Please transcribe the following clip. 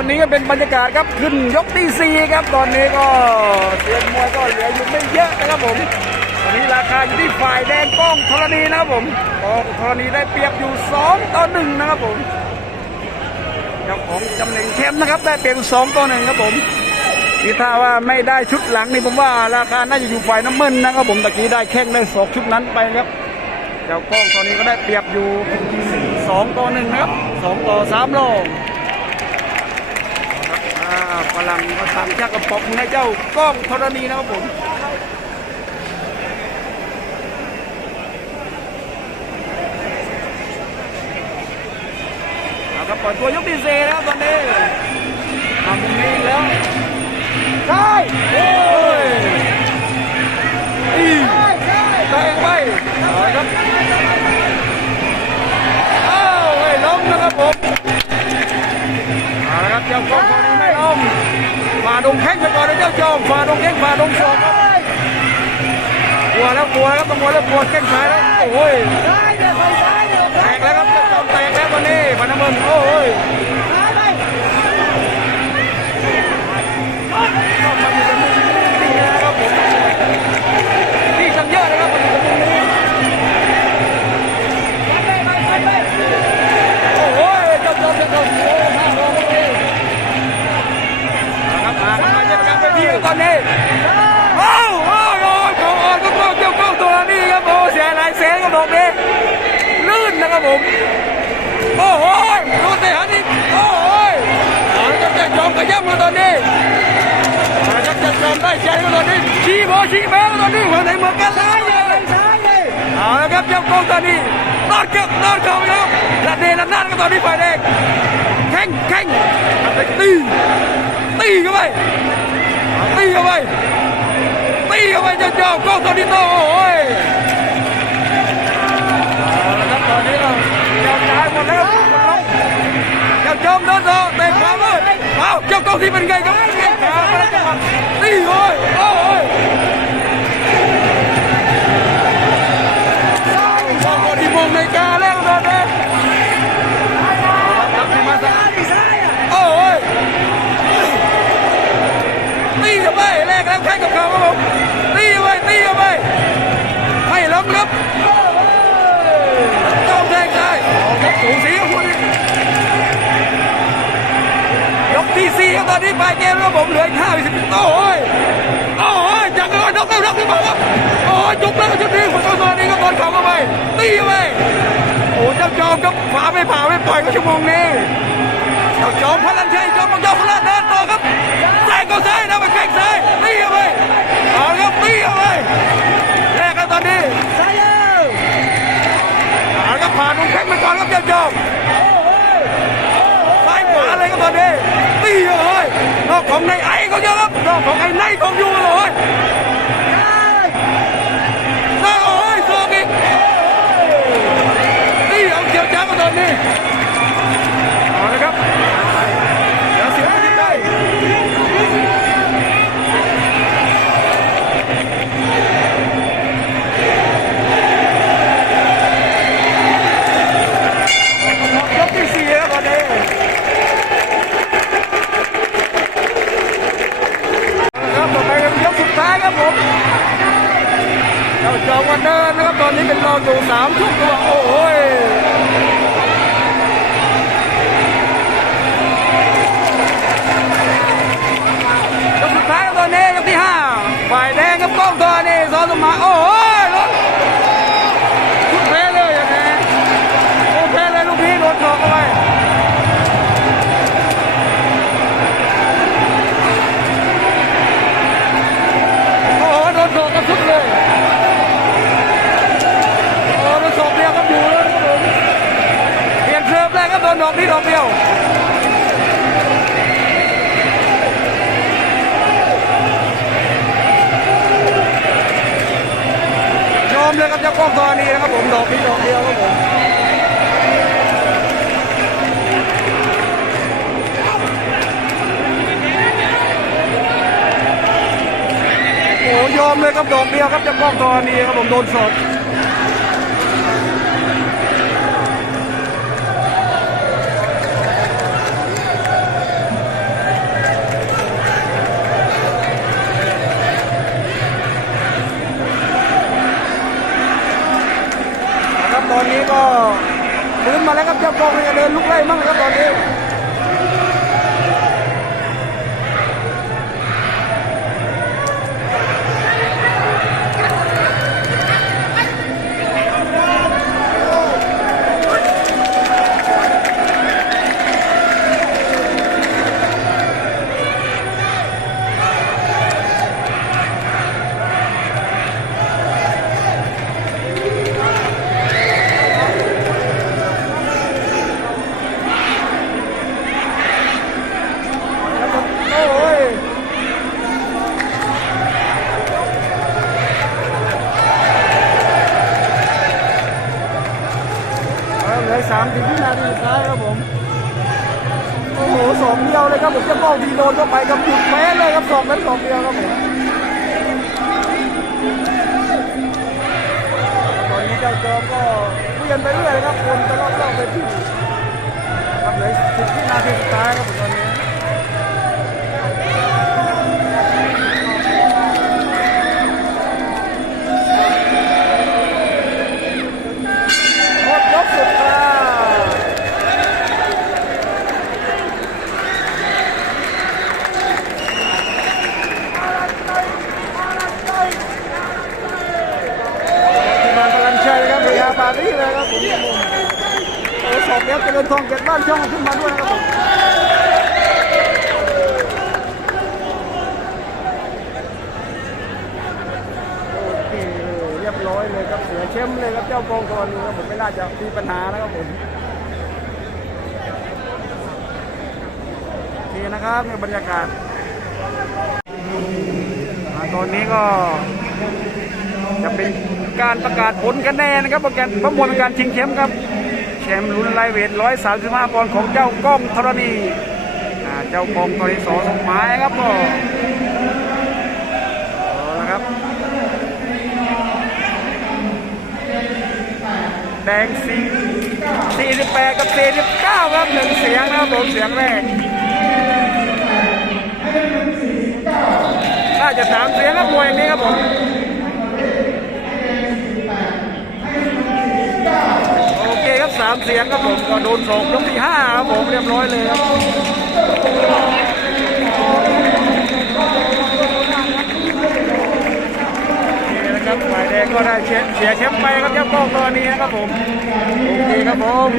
อนนี้ก็เป็นบรรยากาศครับขึ้นยกที่สี่ครับ ตอนนี้ก็เสียงมวยก็เหลืออยู่ไม่เยอะนะครับผมตอนนี้ราคาอยู่ที่ฝ่ายแดงก้องธรณีนะครับผมก้องธรณีได้เปรียบอยู่สองต่อหนึ่งนะครับผมเจ้าของตำแหน่งแชมป์นะครับ ได้เปรียบอยู่สองต่อหนึ่งครับผมนี่ถ้าว่าไม่ได้ชุดหลังนี่ผมว่าราคาน่าจะอยู่ฝ่ายน้ำเงินนะครับผมตะกี้ได้แข้งได้ศอกชุดนั้นไปครับเจ้ากล้องตอนนี้ก็ได้เปรียบอยู่สองต่อหนึ่งนะครับสองต่อสามโล อ่าฝรั่งมาสั่งชักกระป๋องให้เจ้ากล้องธรณีนะครับผมเอาครับปล่อยตัวยกดีเซนะครับตอนนี้ทำตรงนี้อีกแล้วใช่โอ้ยอีแตงไปเอาครับอ้าวเฮ้ล้มนะครับผมเอาละครับเจ้ากล้องคนนี้ไม่ล้มฝ่าดงแข้งไปก่อนนะเจ้าจอมฝ่าดงแข้งฝ่าดงศอกครับกลัวแล้วกลัวแล้วครับต้องกลัวแล้วกลัวแข้งซ้ายแล้วโอ้ยแตกแล้วครับเจ้าจอมแตกแล้ววันนี้พันธมิตรโอ้ย ผมโอ้โหดูเตะหันนี่โอ้โหเอาละครับจะยอมขยับมาตอนนี้เอาละครับจะยอมได้ใจมาตอนนี้ชี้โบชี้แม่มาตอนนี้หัวไหนเหมือนกันซ้ายเลยเอาละครับเจ้าเก้าตอนนี้นอดเกือบนอดเกือบแล้วระเดระนาดก็ตอนนี้ฝ่ายแดงแข่งแข่งตีตีเข้าไปตีเข้าไปตีเข้าไปเจ้าเจ้ากล้องตัวนี้โตโอ้ย จ้าจ่ายหมดแล้วเจ้าจอมโดน สูสีของคุณยกที่สี่ครับตอนนี้ปลายเกมแล้วผมเหลืออีกห้าสิบโอ้ยโอ้ยจังเลยนกแล้วนกขึ้นมาครับโอ้ยจุกแล้วจุดนี้คนตัวนี้ก็โดนเข่าเข้าไปตีไปโอ้เจ้าจอมครับฝาไม่ผ่าไม่ปล่อยก็ชั่วโมงนี้เจ้าจอมพลันชัยจอมมังยอพลันเดินต่อครับแซงก็ซ้ายนะไปแข้งซ้ายตีไป เอาละครับผ่านตรงแข้งไปก่อนครับเจ้าจอมซ้ายขวาอะไรก็ตอนนี้ตีเข้าไปนอกของในไอ้ก็เยอะครับนอกของไอ้ในของยูเลยน่าโอ้ยโซกอีกตีเอาเขียวจ้ากันตอนนี้ เจ้าจอมวันเดินนะครับ ตอนนี้เป็นรองอยู่สามทุกตัวโอ้โห มเลยครับเจ้ากล้องตอนนี้นะครับผมดอกนี้ดอกเดียวครับผมโอ้ยอมเลยครับดอกเดียวครับเจ้ากล้องตอนนี้ครับผมโดนสด แล้วครับเจ้ากองจะเดินลุกไล่มั่งครับตอนนี้ามสิบวินาทีสุดท้ายครับผมโอ้โหสองเดียวเลยครับผมเจ้าพ่องทีโดนเข้าไปครับหยุดแม้เลยครับสองนั้นสองเดียวครับผมตอนนี้เจ้าจอมก็เวียนไปเรื่อยครับคนตลอดรอบไปที่ครับเลยสิบวินาทีสุดท้ายครับผม บ้านช่องขึ้นมาด้วยนะครับผมโอเคเรียบร้อยเลยครับเสือเข้มเลยครับเจ้ากองกรนี้ครับผมไม่น่าจะมีปัญหานะครับผมโอเคนะครับในบรรยากาศาตอนนี้ก็จะเป็นการประกาศผลคะแนนนะครับประกาศประมวลการชิงแชมป์ครับ มป์รุ่นไลท์เวท135ปอนด์ของเจ้ากล้องธรณีเจ้ากล้องธรณีสอสมหมายครับก็เอาละครับแดงสี่สี่สิบแปดกับสี่สิบเก้าครับหนึ่งเสียงนะครับผมเสียงแรกน่าจะสามเสียงครับมวยนี้ครับผม โอเคครับ สามเสียงครับผมก็โดนสองยกที่ห้าครับผมเรียบร้อยเลยครับนี่นะครับฝ่ายแดงก็ได้เสียแชมป์ไปครับเจ้าก้องตอนนี้นะครับผมโอเคครับผม